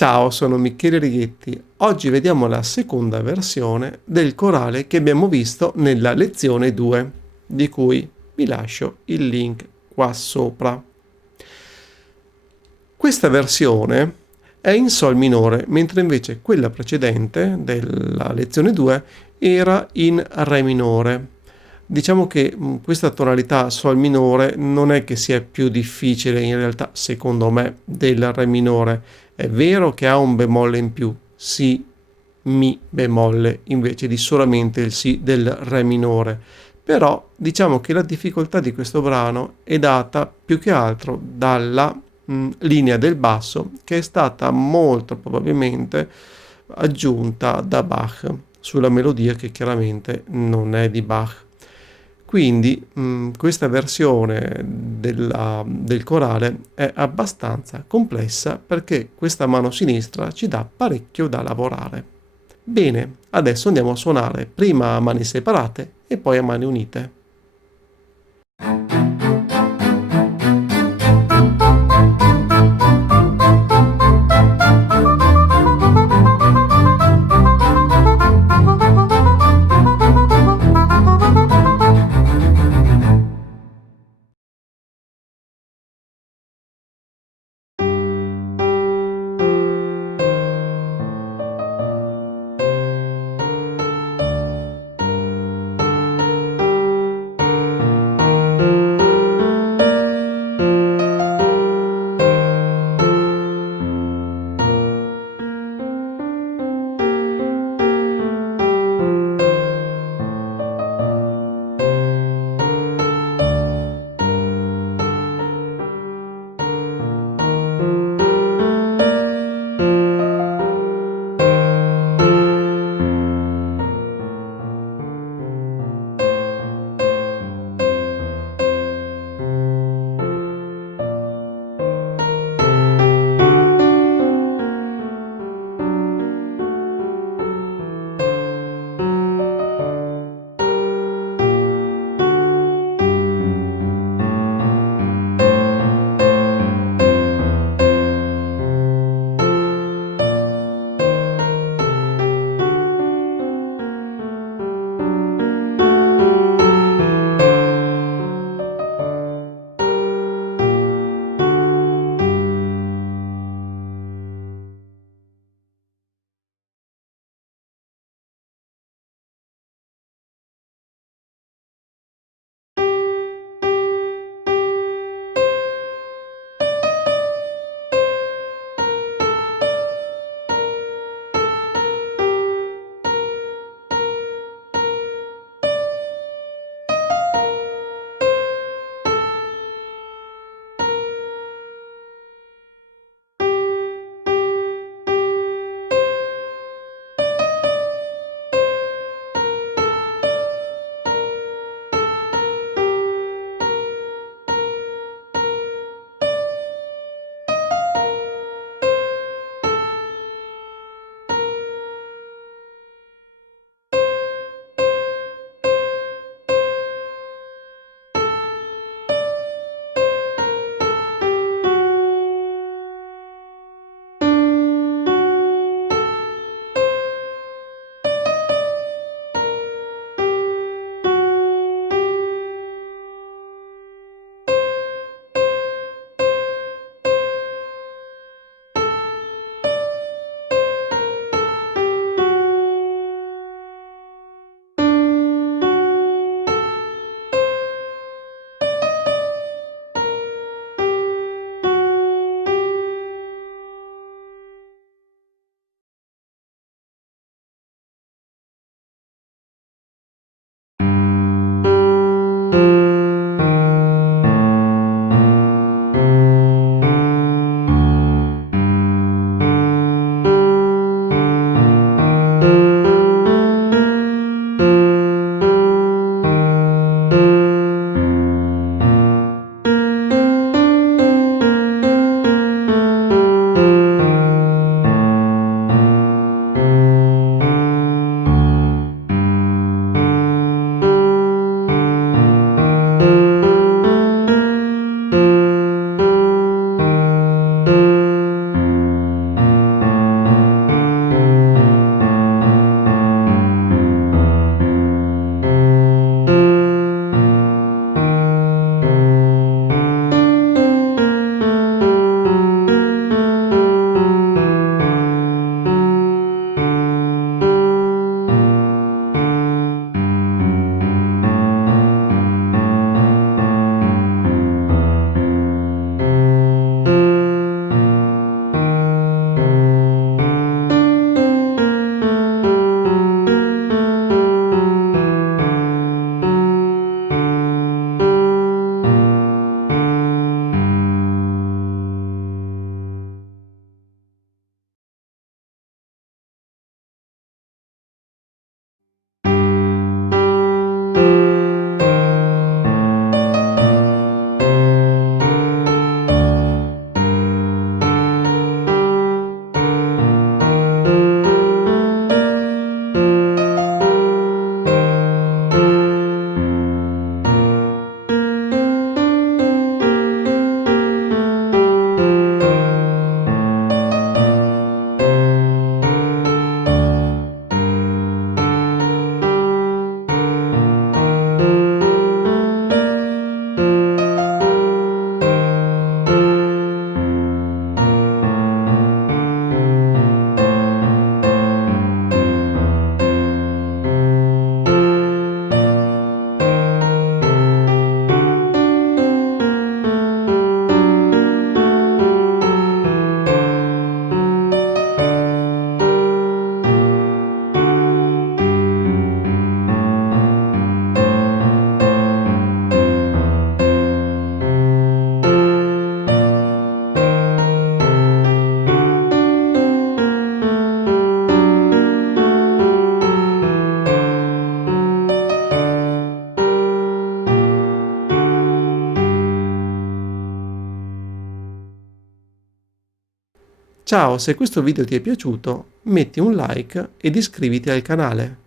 Ciao, sono Michele Righetti. Oggi vediamo la seconda versione del corale che abbiamo visto nella lezione 2, di cui vi lascio il link qua sopra. Questa versione è in Sol minore, mentre invece quella precedente, della lezione 2, era in Re minore. Diciamo che questa tonalità Sol minore non è che sia più difficile in realtà, secondo me, del Re minore. È vero che ha un bemolle in più, Si, Mi bemolle, invece di solamente il Si del Re minore. Però diciamo che la difficoltà di questo brano è data più che altro dalla linea del basso, che è stata molto probabilmente aggiunta da Bach sulla melodia che chiaramente non è di Bach. Quindi questa versione del corale è abbastanza complessa perché questa mano sinistra ci dà parecchio da lavorare. Bene, adesso andiamo a suonare prima a mani separate e poi a mani unite. Ciao, se questo video ti è piaciuto, metti un like ed iscriviti al canale.